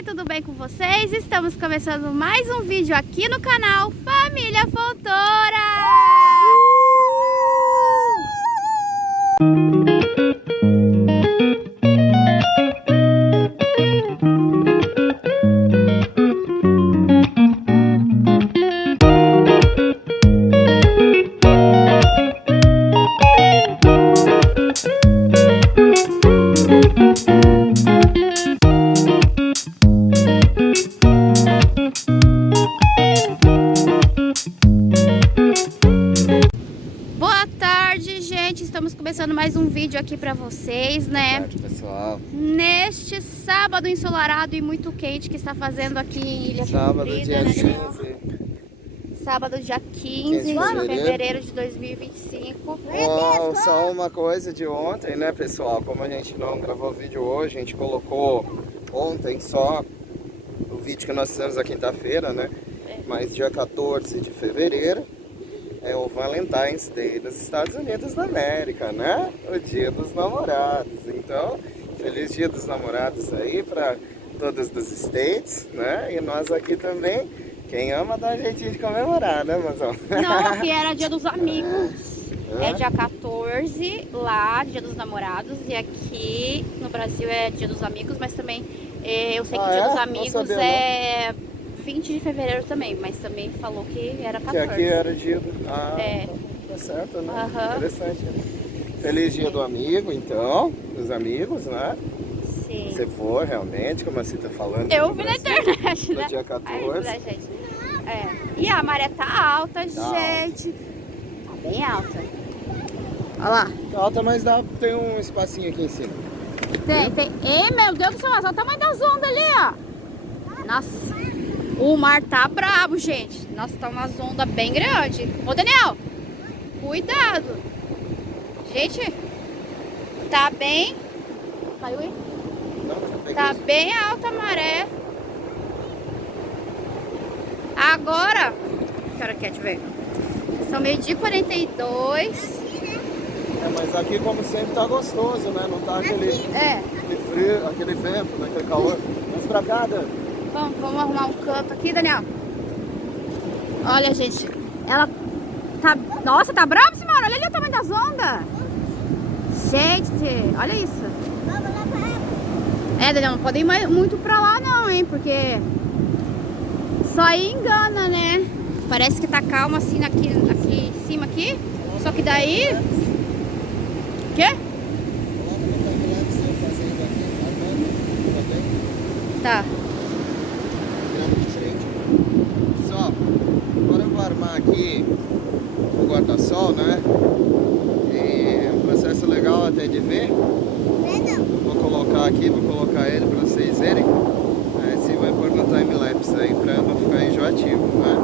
Oi, tudo bem com vocês? Estamos começando mais um vídeo aqui no canal Família Fontoura! Estamos começando mais um vídeo aqui pra vocês, né? Boa tarde, pessoal. Neste sábado ensolarado e muito quente que está fazendo aqui em Ilha Sábado, Comprida, dia né? 15. Sábado, dia 15 de fevereiro de 2025. Só uma coisa de ontem, né, pessoal? Como a gente não gravou vídeo hoje, a gente colocou ontem só o vídeo que nós fizemos na quinta-feira, né? Mas dia 14 de fevereiro é o Valentine's Day dos Estados Unidos da América, né? O dia dos namorados. Então, feliz dia dos namorados aí para todos dos States, né? E nós aqui também. Quem ama dá um jeitinho de comemorar, né, Mazão? Não, aqui era dia dos amigos. É dia 14, lá, dia dos namorados. E aqui no Brasil é dia dos amigos, mas também eu sei que dia dos amigos é 20 de fevereiro também, mas também falou que era 14. Que aqui era dia do... tá certo, né? Interessante. Né? Feliz dia do amigo, então, dos amigos, né? Sim. Se for realmente, como você tá falando. Eu vi na internet, né? No dia 14. Aí, gente. E a maré tá alta, gente. Tá bem alta. Olha lá. Tá alta, mas tem um espacinho aqui em cima. Tem. Ei, meu Deus do céu, olha o tamanho das ondas ali, ó. Nossa. O mar tá brabo, gente. Nossa, tá umas ondas bem grandes. Ô, Daniel, cuidado. Gente, tá bem... Caiu aí? Não, tá bem alta a maré. Agora... Que hora que é? Deixa eu ver. São 12h42. Mas aqui, como sempre, tá gostoso, né? Não tá aquele frio, aquele vento, né? Aquele calor. Vamos pra cá, Dani. Vamos arrumar um canto aqui, Daniel. Olha, gente, ela tá... Nossa, tá brava, senhora? Olha ali o tamanho das ondas. Gente, olha isso. Daniel, não pode ir muito pra lá não, hein? Porque só aí engana, né? Parece que tá calma assim aqui em cima aqui. Só que daí... Quê? Tá. Só, agora eu vou armar aqui o guarda-sol, né? E um processo legal até de ver. Vou colocar aqui, vou colocar ele para vocês verem. Se vai pôr no time-lapse aí pra não ficar enjoativo, né?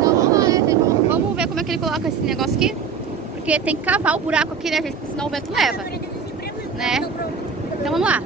Não, vamos ver como é que ele coloca esse negócio aqui. Porque tem que cavar o buraco aqui, né, gente? Senão o vento leva. Né? Então vamos lá.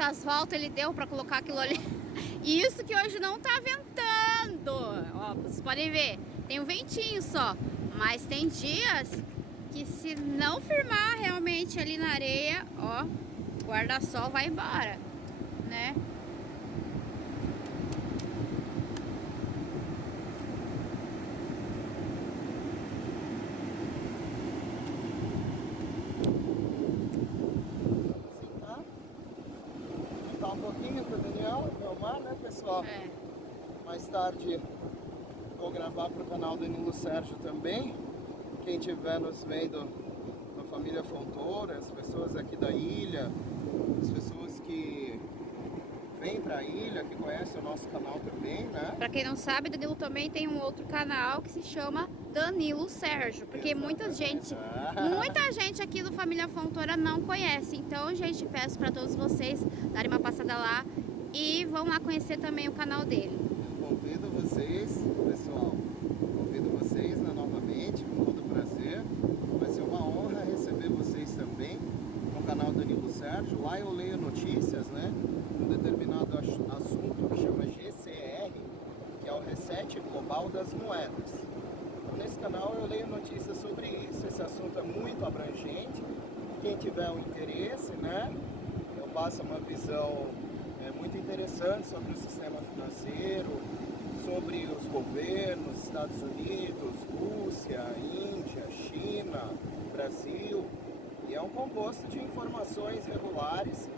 muito asfalto ele deu pra colocar aquilo ali. Isso que hoje não tá ventando. Ó, vocês podem ver, tem um ventinho só. Mas tem dias que se não firmar realmente ali na areia, ó, o guarda-sol vai embora, né? Um pouquinho pro Daniel filmar, né, pessoal? É. Mais tarde vou gravar pro canal Danilo Sérgio também. Quem estiver nos vendo na família Fontoura, as pessoas aqui da ilha, as pessoas que vêm pra ilha, que conhecem o nosso canal também, né? Pra quem não sabe, Danilo também tem um outro canal que se chama Danilo Sérgio, porque muita gente aqui do Família Fontoura não conhece. Então, gente, peço para todos vocês darem uma passada lá e vão lá conhecer também o canal dele. Convido vocês, pessoal, né, novamente, com todo prazer. Vai ser uma honra receber vocês também no canal Danilo Sérgio. Lá eu leio notícias, né, um determinado assunto que chama GCR, que é o Reset Global das Moedas. Nesse canal eu leio notícias sobre isso, esse assunto é muito abrangente. Quem tiver um interesse, né, eu passo uma visão muito interessante sobre o sistema financeiro, sobre os governos, Estados Unidos, Rússia, Índia, China, Brasil. E é um composto de informações regulares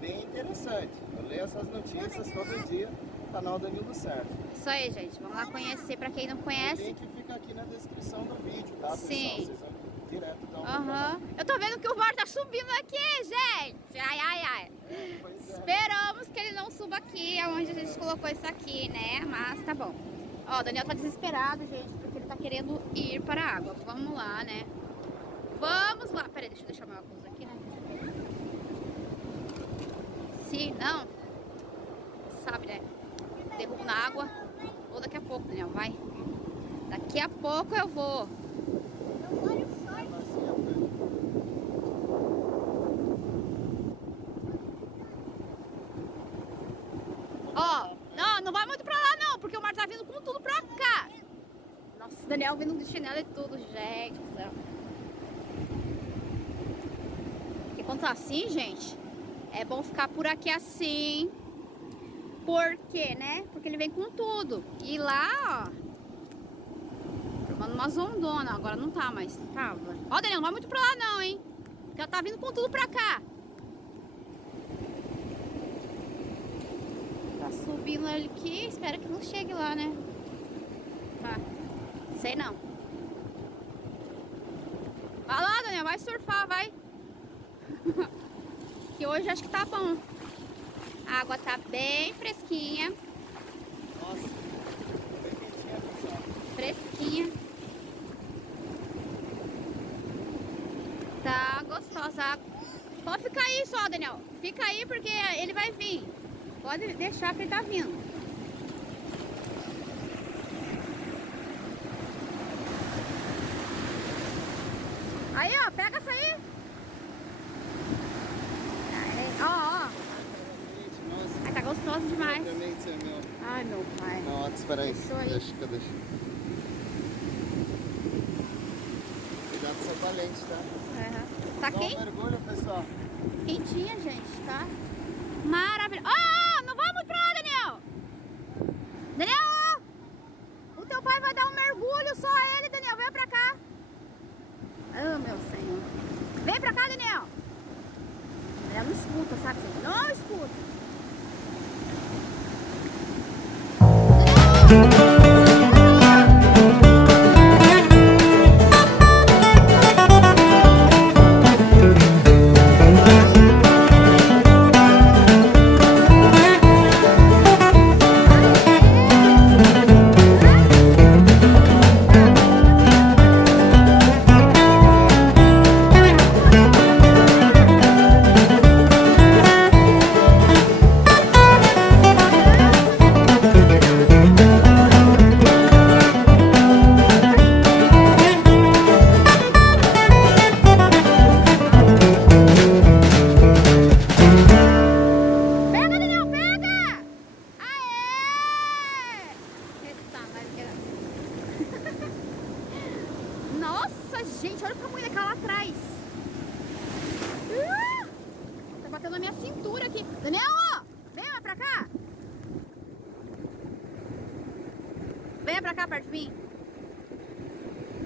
bem interessante. Eu leio essas notícias todo dia no canal Danilo Sérgio. Isso aí, gente. Vamos lá conhecer. Pra quem não conhece. O link fica aqui na descrição do vídeo, tá, pessoal? Sim. Vocês vão direto dar uma Eu tô vendo que o mar tá subindo aqui, gente. Ai, ai, ai. Pois é. Esperamos que ele não suba aqui, aonde a gente colocou isso aqui, né? Mas tá bom. Ó, o Daniel tá desesperado, gente, porque ele tá querendo ir para a água. Vamos lá, né? Vamos lá. Peraí, deixa eu deixar meu óculos aqui, né? Se não, sabe, né? Derrubo na água. Ou daqui a pouco, Daniel, vai. Daqui a pouco eu vou. Ó, não vai muito pra lá não, porque o mar tá vindo com tudo pra cá. Nossa, o Daniel vindo de chinelo e tudo, gente do céu. Porque quando tá assim, gente, é bom ficar por aqui assim. Por quê, né? Porque ele vem com tudo. E lá, ó, formando uma zondona. Agora não tá, mas tava. Ó, Daniel, não vai muito pra lá não, hein? Porque ela tá vindo com tudo pra cá. Tá subindo aqui, espero que não chegue lá, né? Tá. Sei não. Vai lá, Daniel, vai surfar, vai. Que hoje acho que tá bom. A água tá bem fresquinha. Nossa, bem quentinha, pessoal. Fresquinha. Tá gostosa. Pode ficar aí só, Daniel. Fica aí porque ele vai vir. Pode deixar que ele tá vindo. Aí, ó, pega essa aí. Aí, ó. Nossa, Ai, tá gostoso demais. obviamente é meu. Ai, meu pai. Nossa, espera aí. Deixou aí. Deixa. Cuidado com seu valente, tá? Uhum. Tá Dá quente? um mergulho, pessoal. Quentinha, gente, tá? Maravilhoso. Ah, não vai muito pra lá, Daniel. Daniel, o teu pai vai dar um mergulho, só ele, Daniel. Vem pra cá. Oh, meu Senhor. Vem pra cá, Daniel. Daniel não escuta, sabe? Não escuta. muito aquela lá atrás. Tá batendo na minha cintura aqui. Daniel, venha pra cá. Venha pra cá, perto de mim.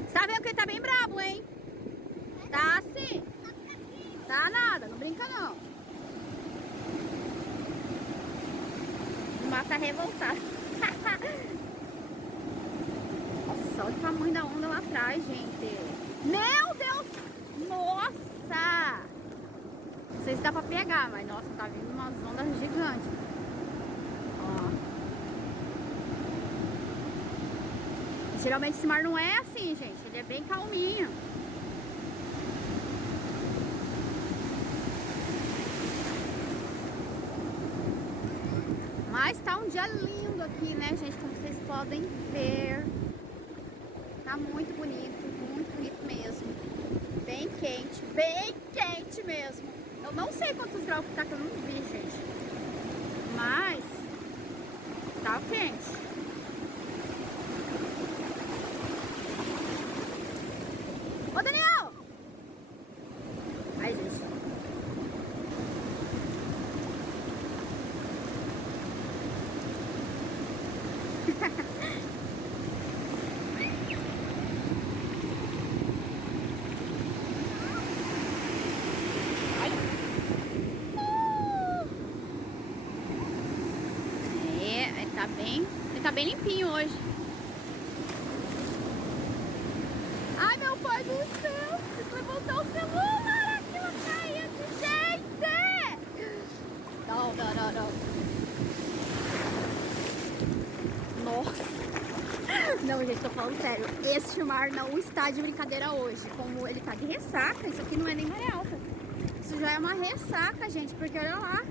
Você tá vendo que ele tá bem brabo, hein? Tá sim. Tá nada, não brinca não. O mar tá revoltado. Nossa, olha o tamanho da onda lá atrás, gente. Meu Deus! Nossa! Não sei se dá pra pegar, mas nossa, tá vindo umas ondas gigantes. Ó. Geralmente esse mar não é assim, gente. Ele é bem calminho. Mas tá um dia lindo aqui, né, gente? Como vocês podem ver. Tá muito bonito mesmo. Bem quente mesmo. Eu não sei quantos graus que tá, que eu não vi, gente. Mas tá quente. Ô, Daniel! Ai, gente. Ele tá bem limpinho hoje. Ai, meu pai do céu! Vai voltar o celular aqui, uma caída, gente! Não. Nossa! Não, gente, tô falando sério. Este mar não está de brincadeira hoje. Como ele tá de ressaca, isso aqui não é nem maré alta. Isso já é uma ressaca, gente, porque olha lá.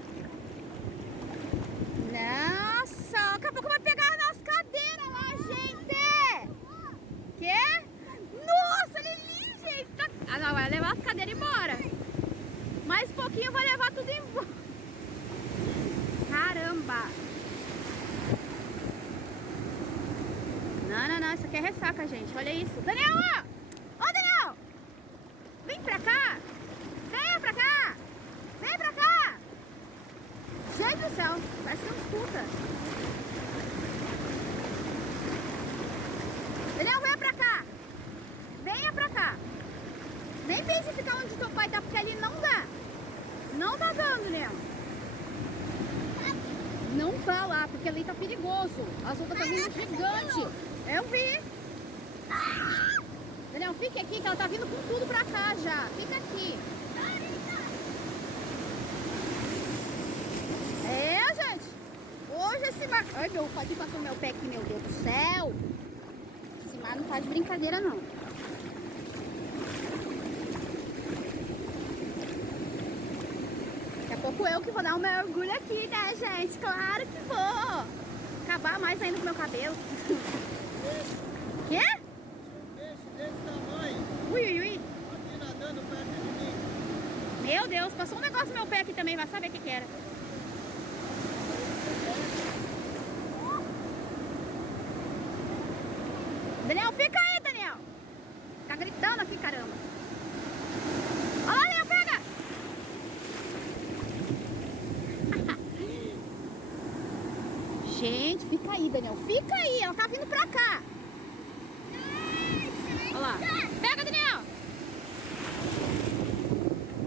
Nossa, daqui a pouco vai pegar nas cadeiras lá, gente! Quê? Nossa, olha ali, gente! Ah, não, vai levar as cadeiras embora. Mais pouquinho vai levar tudo embora. Caramba! Não, isso aqui é ressaca, gente. Olha isso. Daniel, ó! Ô, Daniel! Vem pra cá! Venha pra cá! Vem pra cá! Gente do céu, parece que não escuta. Daniel, venha pra cá. Venha pra cá. Nem pense em ficar onde teu pai tá, porque ali não dá. Não tá dando, Daniel. Não vá lá, porque ali tá perigoso. As ondas tá vindo gigante. Eu vi. Daniel, fique aqui, que ela tá vindo com tudo pra cá já. Fica aqui. É, gente. Hoje esse mar... Ai, meu pai passou meu pé aqui, meu Deus do céu. Esse mar não tá de brincadeira, não. Daqui a pouco eu que vou dar um mergulho aqui, né, gente? Claro que vou. Acabar mais ainda com meu cabelo. Quê? Peixe desse tamanho. Ui. Aqui nadando perto de mim. Meu Deus, passou um negócio no meu pé aqui também. Vai saber o que era. Daniel, fica aí, Daniel. Tá gritando aqui, caramba. Olha lá, Daniel, pega. Gente, fica aí, Daniel. Fica aí, ela tá vindo pra cá. Olha lá. Pega, Daniel.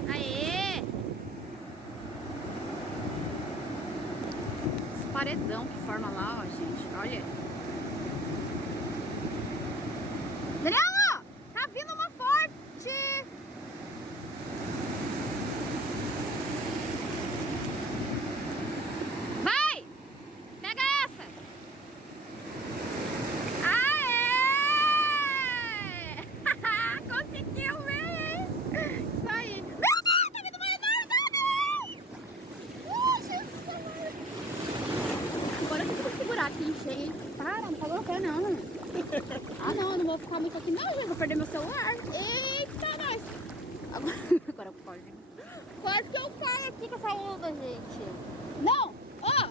Aê. Esse paredão que forma lá, ó, gente. Olha. Daniel, tá vindo uma forte. Vai. Pega essa. Aê. Conseguiu ver. Isso aí. Meu Deus, tá vindo uma enorme. Jesus. Agora eu vou segurar aqui, gente. Para, não pagou o pé, não. Ah, não, eu não vou ficar muito aqui não, gente. Vou perder meu celular. Eita, nós. Agora eu pode. Quase que eu caio aqui com essa onda, gente. Não, ó.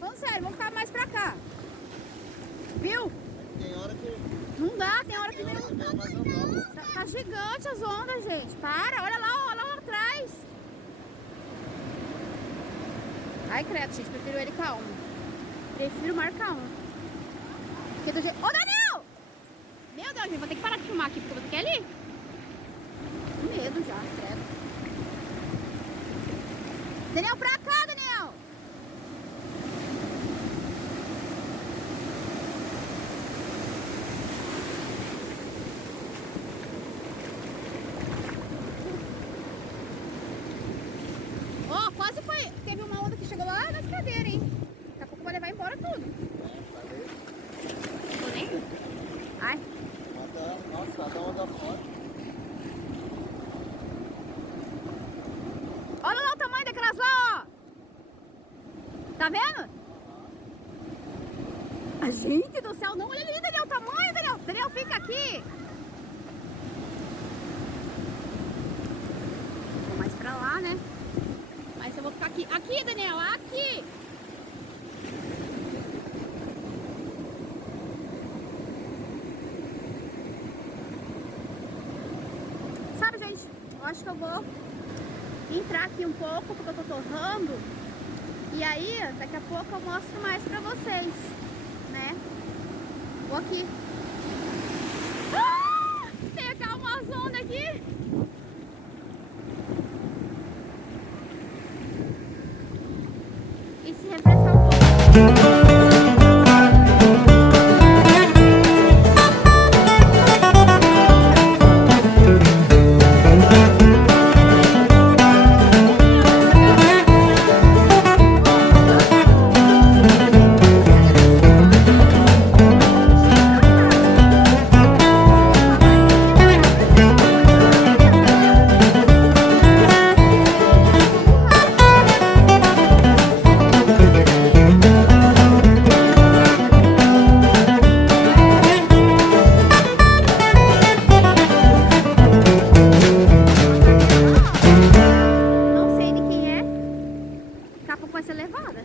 Falando sério, vamos ficar mais pra cá. Viu? Tem hora que... Não dá, tem hora que Tem vem. hora que vem mais andando. Tá tá gigante as ondas, gente. Para, olha lá atrás. Ai, credo, gente, prefiro ele calmo. Prefiro o mar calmo. Porque do jeito... Ô, Daniel! Meu Deus, gente, vou ter que parar de filmar aqui, porque eu vou ter que ir ali. Com medo já, credo. Daniel, pra cá, Daniel! Ó, quase foi. Teve uma onda que chegou lá nas cadeiras, hein? Daqui a pouco vai levar embora tudo. Tô nem. Ai. Nossa, tá onda forte. Olha lá o tamanho daquelas lá, ó. Tá vendo? A gente do céu, não olha ali, Daniel, o tamanho, Daniel. Daniel, fica aqui. Vou mais pra lá, né? Mas eu vou ficar aqui. Aqui, Daniel, aqui. Sabe, gente, eu acho que eu vou entrar aqui um pouco, porque eu tô torrando. E aí, daqui a pouco eu mostro mais pra vocês, né? Vou aqui. Ah! Pegar uma zona aqui. E se refrescar um pouco. Não sei de quem é. Daqui a pouco vai ser levada.